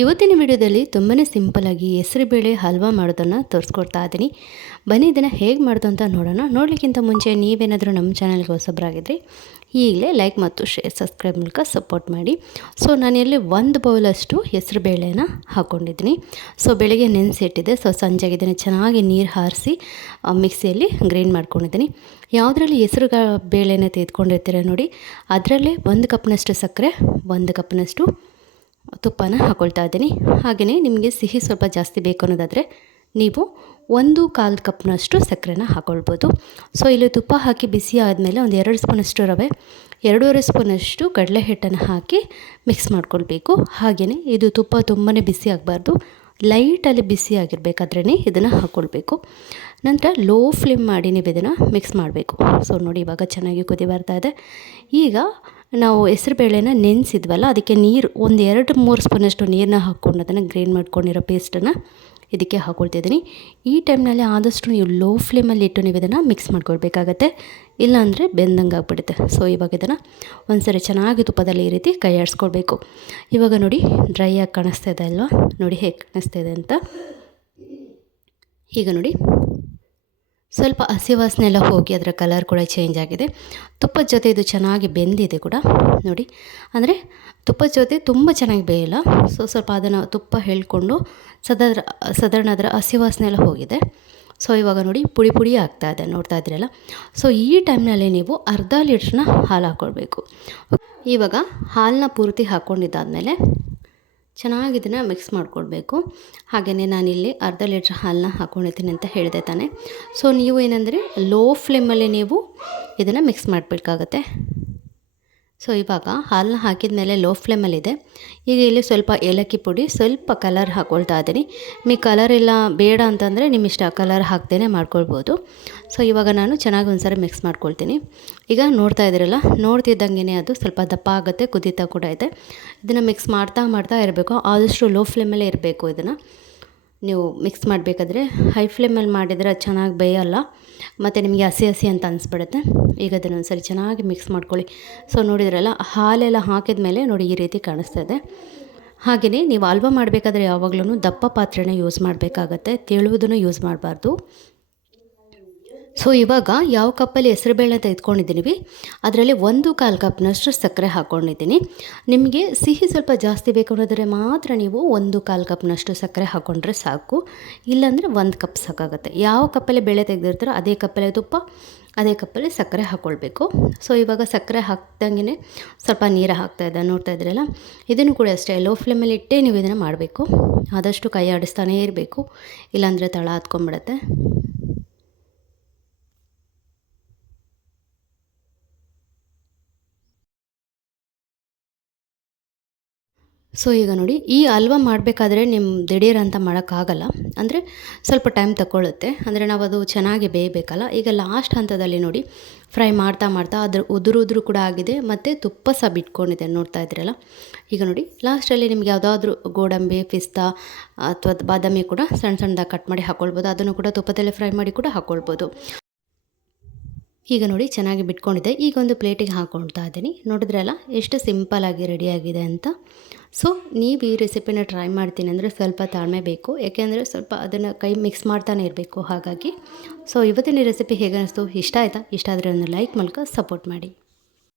ಇವತ್ತಿನ ವಿಡಿಯೋದಲ್ಲಿ ತುಂಬಾ ಸಿಂಪಲ್ಲಾಗಿ ಹೆಸರುಬೇಳೆ ಹಲ್ವಾ ಮಾಡೋದನ್ನು ತೋರಿಸ್ಕೊಡ್ತಾ ಇದ್ದೀನಿ. ಬನ್ನಿ ಇದನ್ನು ಹೇಗೆ ಮಾಡೋದು ಅಂತ ನೋಡೋಣ. ನೋಡಲಿಕ್ಕಿಂತ ಮುಂಚೆ ನೀವೇನಾದರೂ ನಮ್ಮ ಚಾನಲ್ಗೆ ಹೊಸಬರಾಗಿದ್ದರೆ ಈಗಲೇ ಲೈಕ್ ಮತ್ತು ಶೇರ್ ಸಬ್ಸ್ಕ್ರೈಬ್ ಮೂಲಕ ಸಪೋರ್ಟ್ ಮಾಡಿ. ಸೊ ನಾನಿಲ್ಲಿ 1 ಬೌಲಷ್ಟು ಹೆಸರುಬೇಳೆನ ಹಾಕ್ಕೊಂಡಿದ್ದೀನಿ. ಸೊ ಬೆಳಗ್ಗೆ ನೆನೆಸಿಟ್ಟಿದ್ದೆ. ಸೊ ಸಂಜೆಗೆ ಇದನ್ನು ಚೆನ್ನಾಗಿ ನೀರು ಹಾರಿಸಿ ಮಿಕ್ಸಿಯಲ್ಲಿ ಗ್ರೈಂಡ್ ಮಾಡ್ಕೊಂಡಿದ್ದೀನಿ. ಯಾವುದರಲ್ಲಿ ಹೆಸರು ಬೇಳೆನ ತೆಗೆದುಕೊಂಡಿರ್ತೀರ ನೋಡಿ, ಅದರಲ್ಲೇ 1 ಕಪ್ನಷ್ಟು ಸಕ್ಕರೆ, 1 ಕಪ್ನಷ್ಟು ತುಪ್ಪನ ಹಾಕ್ಕೊಳ್ತಾ ಇದ್ದೀನಿ. ಹಾಗೆಯೇ ನಿಮಗೆ ಸಿಹಿ ಸ್ವಲ್ಪ ಜಾಸ್ತಿ ಬೇಕು ಅನ್ನೋದಾದರೆ ನೀವು 1/4 ಕಪ್ನಷ್ಟು ಸಕ್ಕರೆನ ಹಾಕ್ಕೊಳ್ಬೋದು. ಸೊ ಇಲ್ಲಿ ತುಪ್ಪ ಹಾಕಿ ಬಿಸಿ ಆದಮೇಲೆ ಒಂದು 2 ಸ್ಪೂನಷ್ಟು ರವೆ, 2.5 ಸ್ಪೂನಷ್ಟು ಕಡಲೆ ಹಿಟ್ಟನ್ನು ಹಾಕಿ ಮಿಕ್ಸ್ ಮಾಡ್ಕೊಳ್ಬೇಕು. ಹಾಗೆಯೇ ಇದು ತುಪ್ಪ ತುಂಬಾ ಬಿಸಿ ಆಗಬಾರ್ದು, ಲೈಟಲ್ಲಿ ಬಿಸಿ ಆಗಿರಬೇಕಾದ್ರೇ ಇದನ್ನು ಹಾಕ್ಕೊಳ್ಬೇಕು. ನಂತರ ಲೋ ಫ್ಲೇಮ್ ಮಾಡಿ ನೀವು ಇದನ್ನು ಮಿಕ್ಸ್ ಮಾಡಬೇಕು. ಸೊ ನೋಡಿ, ಇವಾಗ ಚೆನ್ನಾಗಿ ಕುದಿ ಬರ್ತಾ ಇದೆ. ಈಗ ನಾವು ಹೆಸರುಬೇಳೆನ ನೆನೆಸಿದ್ವಲ್ಲ, ಅದಕ್ಕೆ ನೀರು ಒಂದು 2-3 ಸ್ಪೂನಷ್ಟು ನೀರನ್ನ ಹಾಕ್ಕೊಂಡು ಅದನ್ನು ಗ್ರೈಂಡ್ ಮಾಡ್ಕೊಂಡಿರೋ ಪೇಸ್ಟನ್ನು ಇದಕ್ಕೆ ಹಾಕ್ಕೊಳ್ತಿದ್ದೀನಿ. ಈ ಟೈಮ್ನಲ್ಲಿ ಆದಷ್ಟು ನೀವು ಲೋ ಫ್ಲೇಮಲ್ಲಿ ಇಟ್ಟು ನೀವು ಇದನ್ನು ಮಿಕ್ಸ್ ಮಾಡ್ಕೊಳ್ಬೇಕಾಗತ್ತೆ, ಇಲ್ಲಾಂದರೆ ಬೆಂದಂಗೆ ಆಗಿಬಿಡುತ್ತೆ. ಸೊ ಇವಾಗ ಇದನ್ನು ಒಂದ್ಸರಿ ಚೆನ್ನಾಗಿ ತುಪ್ಪದಲ್ಲಿ ಈ ರೀತಿ ಕೈ ಆಡಿಸ್ಕೊಳ್ಬೇಕು. ಇವಾಗ ನೋಡಿ, ಡ್ರೈ ಆಗಿ ಕಾಣಿಸ್ತಾ ಇದೆ ಅಲ್ವಾ? ನೋಡಿ ಹೇಗೆ ಕಾಣಿಸ್ತಾ ಇದೆ ಅಂತ. ಈಗ ನೋಡಿ, ಸ್ವಲ್ಪ ಹಸಿ ವಾಸನೆ ಎಲ್ಲ ಹೋಗಿ ಅದರ ಕಲರ್ ಕೂಡ ಚೇಂಜ್ ಆಗಿದೆ. ತುಪ್ಪದ ಜೊತೆ ಇದು ಚೆನ್ನಾಗಿ ಬೆಂದಿದೆ ಕೂಡ ನೋಡಿ. ತುಪ್ಪದ ಜೊತೆ ತುಂಬ ಚೆನ್ನಾಗಿ ಬೇಯಲ್ಲ. ಸೊ ಸ್ವಲ್ಪ ಅದನ್ನು ತುಪ್ಪ ಎಳ್ಕೊಂಡು ಸಾಧಾರಣ ಅದರ ಹಸಿ ವಾಸನೆ ಎಲ್ಲ ಹೋಗಿದೆ. ಸೊ ಇವಾಗ ನೋಡಿ, ಪುಡಿ ಪುಡಿ ಆಗ್ತಾಯಿದೆ, ನೋಡ್ತಾ ಇದ್ದೀರಲ್ಲ. ಸೊ ಈ ಟೈಮ್ನಲ್ಲಿ ನೀವು ಅರ್ಧ ಲೀಟ್ರನ್ನ ಹಾಲು ಹಾಕ್ಕೊಳ್ಬೇಕು. ಇವಾಗ ಹಾಲನ್ನ ಪೂರ್ತಿ ಹಾಕ್ಕೊಂಡಿದ್ದಾದಮೇಲೆ ಚೆನ್ನಾಗಿ ಇದನ್ನು ಮಿಕ್ಸ್ ಮಾಡ್ಕೊಳ್ಬೇಕು. ಹಾಗೆಯೇ ನಾನಿಲ್ಲಿ ಅರ್ಧ ಲೀಟ್ರ್ ಹಾಲನ್ನ ಹಾಕ್ಕೊಂಡಿದ್ದೀನಿ ಅಂತ ಹೇಳಿದೆ ತಾನೆ. ಸೊ ನೀವು ಏನಂದರೆ ಲೋ ಫ್ಲೇಮಲ್ಲಿ ನೀವು ಇದನ್ನು ಮಿಕ್ಸ್ ಮಾಡಬೇಕಾಗತ್ತೆ. ಸೊ ಇವಾಗ ಹಾಲನ್ನ ಹಾಕಿದ ಮೇಲೆ ಲೋ ಫ್ಲೇಮಲ್ಲಿದೆ. ಈಗ ಇಲ್ಲಿ ಸ್ವಲ್ಪ ಏಲಕ್ಕಿ ಪುಡಿ, ಸ್ವಲ್ಪ ಕಲರ್ ಹಾಕ್ಕೊಳ್ತಾ ಇದ್ದೀನಿ. ನಿಮಗೆ ಕಲರ್ ಎಲ್ಲ ಬೇಡ ಅಂತಂದರೆ ನಿಮ್ಮ ಇಷ್ಟ, ಕಲರ್ ಹಾಕ್ದೇ ಮಾಡ್ಕೊಳ್ಬೋದು. ಸೊ ಇವಾಗ ನಾನು ಚೆನ್ನಾಗಿ ಒಂದ್ಸರಿ ಮಿಕ್ಸ್ ಮಾಡ್ಕೊಳ್ತೀನಿ. ಈಗ ನೋಡ್ತಾ ಇದ್ದೀರಲ್ಲ, ನೋಡ್ತಿದ್ದಂಗೆ ಅದು ಸ್ವಲ್ಪ ದಪ್ಪ ಆಗುತ್ತೆ, ಕುದೀತಾ ಕೂಡ ಇದೆ. ಇದನ್ನು ಮಿಕ್ಸ್ ಮಾಡ್ತಾ ಇರಬೇಕು. ಆದಷ್ಟು ಲೋ ಫ್ಲೇಮಲ್ಲೇ ಇರಬೇಕು. ಇದನ್ನು ನೀವು ಮಿಕ್ಸ್ ಮಾಡಬೇಕಾದ್ರೆ ಹೈ ಫ್ಲೇಮಲ್ಲಿ ಮಾಡಿದರೆ ಅದು ಚೆನ್ನಾಗಿ ಬೇಯಲ್ಲ, ಮತ್ತು ನಿಮಗೆ ಹಸಿ ಹಸಿ ಅಂತ ಅನಿಸ್ಬಿಡುತ್ತೆ. ಈಗ ಅದನ್ನು ಒಂದ್ಸರಿ ಚೆನ್ನಾಗಿ ಮಿಕ್ಸ್ ಮಾಡ್ಕೊಳ್ಳಿ. ಸೊ ನೋಡಿದ್ರಲ್ಲ, ಹಾಲೆಲ್ಲ ಹಾಕಿದ ಮೇಲೆ ನೋಡಿ ಈ ರೀತಿ ಕಾಣಿಸ್ತಾ ಇದೆ. ಹಾಗೆಯೇ ನೀವು ಹಲ್ವಾ ಮಾಡಬೇಕಾದ್ರೆ ಯಾವಾಗಲೂ ದಪ್ಪ ಪಾತ್ರೆನ ಯೂಸ್ ಮಾಡಬೇಕಾಗತ್ತೆ, ತೆಳುವುದನ್ನು ಯೂಸ್ ಮಾಡಬಾರ್ದು. ಸೊ ಇವಾಗ ಯಾವ ಕಪ್ಪಲ್ಲಿ ಹೆಸರುಬೇಳೆ ತೆಗೆದುಕೊಂಡಿದ್ದೀವಿ ಅದರಲ್ಲಿ 1/4 ಕಪ್ನಷ್ಟು ಸಕ್ಕರೆ ಹಾಕ್ಕೊಂಡಿದ್ದೀನಿ. ನಿಮಗೆ ಸಿಹಿ ಸ್ವಲ್ಪ ಜಾಸ್ತಿ ಬೇಕು ಅನ್ನೋದ್ರೆ ಮಾತ್ರ ನೀವು 1/4 ಕಪ್ನಷ್ಟು ಸಕ್ಕರೆ ಹಾಕ್ಕೊಂಡ್ರೆ ಸಾಕು, ಇಲ್ಲಾಂದರೆ 1 ಕಪ್ ಸಾಕಾಗುತ್ತೆ. ಯಾವ ಕಪ್ಪಲ್ಲಿ ಬೇಳೆ ತೆಗೆದಿರ್ತಾರೋ ಅದೇ ಕಪ್ಪಲ್ಲಿ ತುಪ್ಪ, ಅದೇ ಕಪ್ಪಲ್ಲಿ ಸಕ್ಕರೆ ಹಾಕ್ಕೊಳ್ಬೇಕು. ಸೊ ಇವಾಗ ಸಕ್ಕರೆ ಹಾಕ್ದಂಗೆ ಸ್ವಲ್ಪ ನೀರು ಹಾಕ್ತಾಯಿದ್ದೆ, ನೋಡ್ತಾ ಇದ್ರಲ್ಲ. ಇದನ್ನು ಕೂಡ ಅಷ್ಟೇ ಲೋ ಫ್ಲೇಮಲ್ಲಿ ಇಟ್ಟೇ ನೀವು ಇದನ್ನು ಮಾಡಬೇಕು. ಆದಷ್ಟು ಕೈ ಆಡಿಸ್ತಾನೇ ಇರಬೇಕು, ಇಲ್ಲಾಂದರೆ ತಳ ಹತ್ಕೊಂಡ್ಬಿಡುತ್ತೆ. ಸೊ ಈಗ ನೋಡಿ, ಈ ಹಲ್ವಾ ಮಾಡಬೇಕಾದ್ರೆ ನಿಮ್ಮ ದಿಢೀರ್ ಅಂತ ಮಾಡೋಕ್ಕಾಗಲ್ಲ, ಅಂದರೆ ಸ್ವಲ್ಪ ಟೈಮ್ ತಗೊಳ್ಳುತ್ತೆ. ಅಂದರೆ ನಾವು ಅದು ಚೆನ್ನಾಗಿ ಬೇಯಬೇಕಲ್ಲ. ಈಗ ಲಾಸ್ಟ್ ಹಂತದಲ್ಲಿ ನೋಡಿ, ಫ್ರೈ ಮಾಡ್ತಾ ಅದ್ರ ಉದುರು ಕೂಡ ಆಗಿದೆ, ಮತ್ತು ತುಪ್ಪ ಸಹ ಬಿಟ್ಕೊಂಡಿದೆ, ನೋಡ್ತಾ ಇದ್ದೀರಲ್ಲ. ಈಗ ನೋಡಿ, ಲಾಸ್ಟಲ್ಲಿ ನಿಮ್ಗೆ ಯಾವುದಾದ್ರೂ ಗೋಡಂಬಿ, ಪಿಸ್ತಾ ಅಥವಾ ಬಾದಾಮಿ ಕೂಡ ಸಣ್ಣದಾಗಿ ಕಟ್ ಮಾಡಿ ಹಾಕ್ಕೊಳ್ಬೋದು. ಅದನ್ನು ಕೂಡ ತುಪ್ಪದಲ್ಲೇ ಫ್ರೈ ಮಾಡಿ ಕೂಡ ಹಾಕ್ಕೊಳ್ಬೋದು. ಈಗ ನೋಡಿ, ಚೆನ್ನಾಗಿ ಬಿಟ್ಕೊಂಡಿದ್ದೆ. ಈಗ ಒಂದು ಪ್ಲೇಟಿಗೆ ಹಾಕ್ಕೊಳ್ತಾ ಇದ್ದೀನಿ. ನೋಡಿದ್ರಲ್ಲ ಎಷ್ಟು ಸಿಂಪಲ್ಲಾಗಿ ರೆಡಿಯಾಗಿದೆ ಅಂತ. ಸೊ ನೀವು ಈ ರೆಸಿಪಿನ ಟ್ರೈ ಮಾಡ್ತೀನಿ ಅಂದರೆ ಸ್ವಲ್ಪ ತಾಳ್ಮೆ ಬೇಕು, ಯಾಕೆಂದರೆ ಸ್ವಲ್ಪ ಅದನ್ನು ಕೈ ಮಿಕ್ಸ್ ಮಾಡ್ತಾನೆ ಇರಬೇಕು. ಹಾಗಾಗಿ ಸೊ ಇವತ್ತಿನ ರೆಸಿಪಿ ಹೇಗೆ ಅನ್ನಿಸ್ತು, ಇಷ್ಟ ಆಯಿತಾ? ಇಷ್ಟ ಆದರೆ ಒಂದು ಲೈಕ್ ಮೂಲಕ ಸಪೋರ್ಟ್ ಮಾಡಿ.